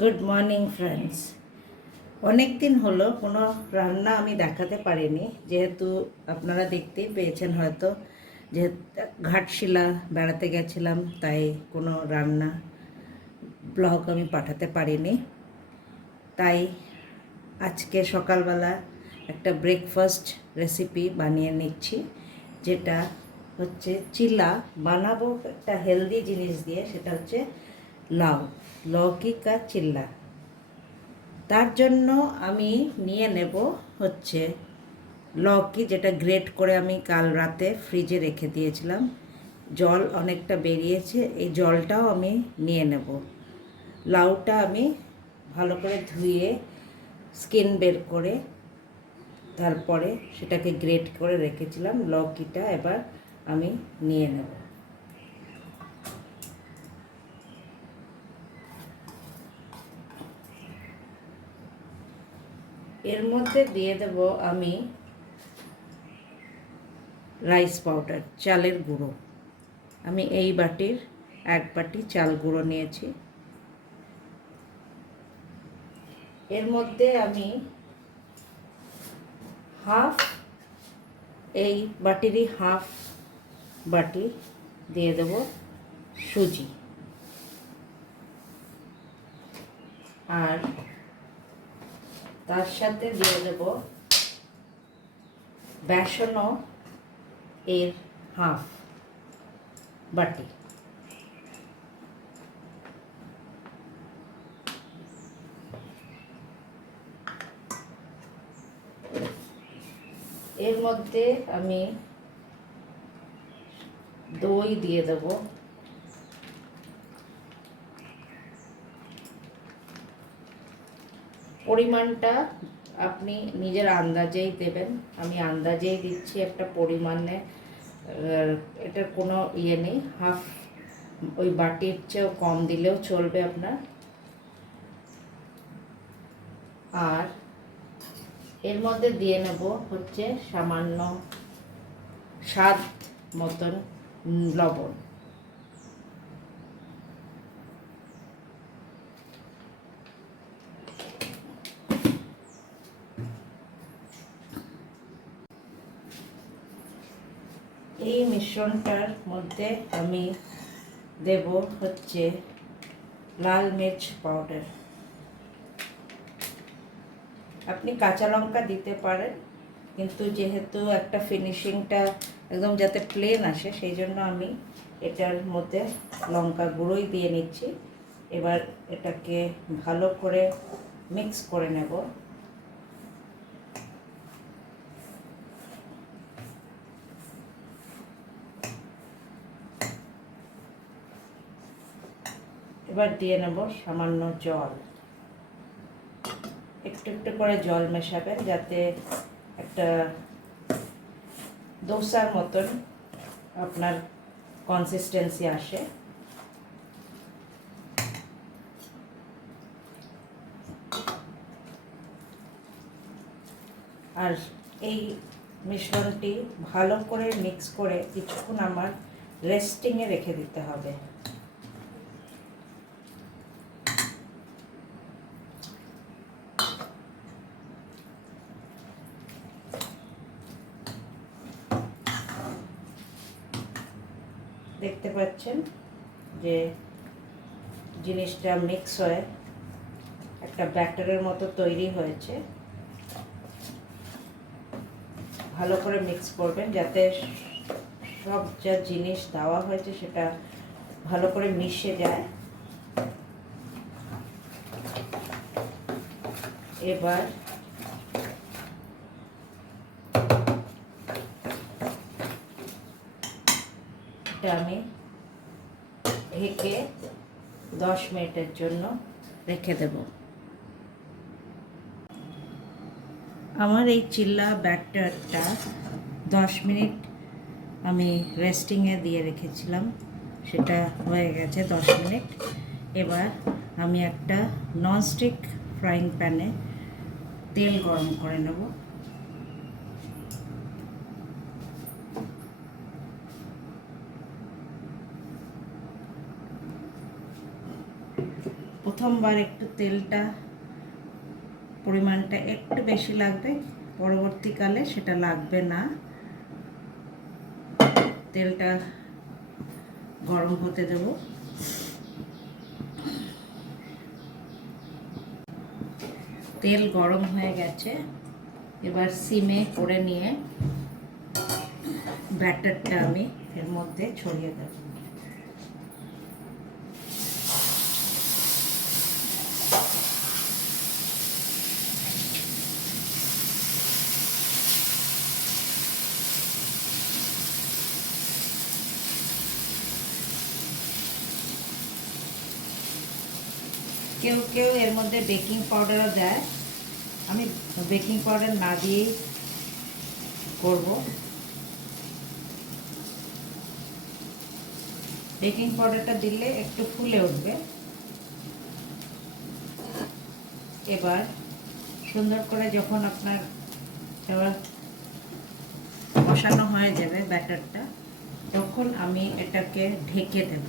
Good morning friends. অনেক দিন হলো কোনো রান্না আমি দেখাতে পারিনি, যেহেতু আপনারা দেখতেই পেয়েছেন হয়তো যে ঘাটশিলা বেড়াতে গেছিলাম, তাই কোনো রান্না ব্লগ আমি পাঠাতে পারিনি। তাই আজকে সকালবেলা একটা ব্রেকফাস্ট রেসিপি বানিয়ে নিচ্ছি, যেটা হচ্ছে চিলা বানাবো একটা হেলদি জিনিস দিয়ে, সেটা হচ্ছে লাউ, লৌকি কা চিল্লা। তার জন্য আমি নিয়ে নেব হচ্ছে লৌকি, যেটা গ্রেট করে আমি কাল রাতে ফ্রিজে রেখে দিয়েছিলাম। জল অনেকটা বেরিয়েছে, এই জলটাও আমি নিয়ে নেব। লাউটা আমি ভালো করে ধুয়ে স্কিন বের করে তারপরে সেটাকে গ্রেট করে রেখেছিলাম। লৌকিটা এবার আমি নিয়ে নেব। এর মধ্যে দিয়ে দেব আমি রাইস পাউডার, চালের গুঁড়ো। আমি এই বাটির 1 বাটি চাল গুঁড়ো নিয়েছি। এর মধ্যে আমি এই বাটিরই হাফ বাটি দিয়ে দেব সুজি, আর তার সাথে দিয়ে দেব বেসনও এর হাফ বাটি। এর মধ্যে আমি দই দিয়ে দেব, পরিমাণটা আপনি নিজের আন্দাজেই দেবেন। আমি আন্দাজেই দিচ্ছি একটা পরিমাণে, এটার কোনো ইয়ে নেই। হাফ ওই বাটির চেয়েও কম দিলেও চলবে আপনার। আর এর মধ্যে দিয়ে নেব হচ্ছে সামান্য স্বাদ মতন লবণ। এই মিশ্রণটার মধ্যে আমি দেব হচ্ছে লাল মির্চ পাউডার। আপনি কাঁচা লঙ্কা দিতে পারেন, কিন্তু যেহেতু একটা ফিনিশিংটা একদম যাতে প্লেন আসে, সেই জন্য আমি এটার মধ্যে লঙ্কা গুঁড়োই দিয়ে নিচ্ছি। এবার এটাকে ভালো করে মিক্স করে নেব। এবার দিয়ে নেব সামান্য জল। একটু একটু করে জল মেশাবেন, যাতে একটা দোসার মতন আপনার কনসিস্টেন্সি আসে। আর এই মিশ্রণটি ভালো করে মিক্স করে কিছুক্ষণ আমার রেস্টিংয়ে রেখে দিতে হবে। দেখতে পাচ্ছেন যে জিনিসটা মিক্স হয়ে একটা ব্যাটারের মতো তৈরি হয়েছে। ভালো করে মিক্স করবেন, যাতে সব যা জিনিস দেওয়া হয়েছে সেটা ভালো করে মিশে যায়। এবার এটা আমি ঢেকে 10 মিনিটের জন্য রেখে দেব। আমার এই চিল্লা ব্যাটারটা 10 মিনিট আমি রেস্টিংয়ে দিয়ে রেখেছিলাম, সেটা হয়ে গেছে 10 মিনিট। এবার আমি একটা ননস্টিক ফ্রাইং প্যানে তেল গরম করে নেব। প্রথমবার একটু তেলটা পরিমাণটা একটু বেশি লাগবে, পরবর্তীকালে সেটা লাগবে না। তেলটা গরম হতে দেব। তেল গরম হয়ে গেছে, এবার সিমে করে নিয়ে ব্যাটারটা আমি এর মধ্যে ছড়িয়ে দেব। কেউ কেউ এর মধ্যে বেকিং পাউডারও দেয়, আমি বেকিং পাউডার না দিয়েই করব। বেকিং পাউডারটা দিলে একটু ফুলে উঠবে। এবার সুন্দর করে যখন আপনার এবার বসানো হয়ে যাবে ব্যাটারটা, তখন আমি এটাকে ঢেকে দেব।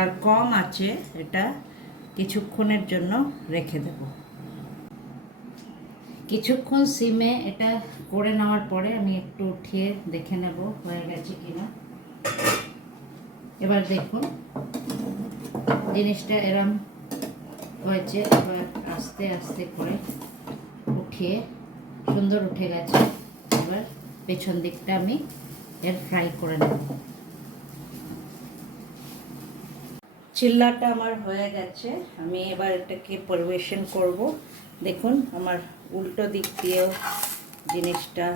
আর কম আছে এটা কিছুক্ষণের জন্য রেখে দেব। কিছুক্ষণ সিমে এটা করে নেওয়ার পরে আমি একটু উঠিয়ে দেখে নেব হয়ে গেছে কিনা। এবার দেখুন জিনিসটা এরম হয়েছে। এবার আস্তে আস্তে করে উঠিয়ে সুন্দর উঠে গেছে। এবার পেছন দিকটা আমি এর ফ্রাই করে নেব। চিল্লাটা আমার হয়ে গেছে, আমি এবার এটাকে পরিবেশন করব। দেখুন আমার উল্টো দিক দিয়েও জিনিসটা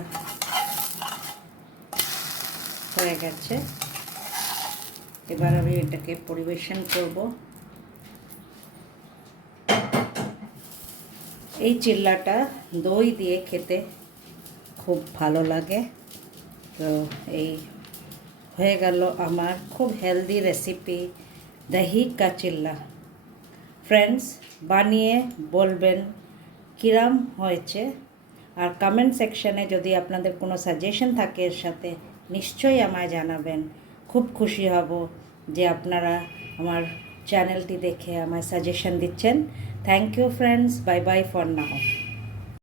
হয়ে গেছে। এবার আমি এটাকে পরিবেশন করব। এই চিল্লাটা দই দিয়ে খেতে খুব ভালো লাগে। তো এই হয়ে গেল আমার খুব হেলদি রেসিপি দহি কা চিল্লা। ফ্রেন্ডস, বানিয়ে বলবেন কিরাম হয়েছে, আর কমেন্ট সেকশনে যদি আপনাদের কোনো সাজেশন থাকে এর সাথে নিশ্চয়ই আমায় জানাবেন। খুব খুশি হব যে আপনারা আমার চ্যানেলটি দেখে আমায় সাজেশন দিচ্ছেন। Thank you friends, bye bye for now.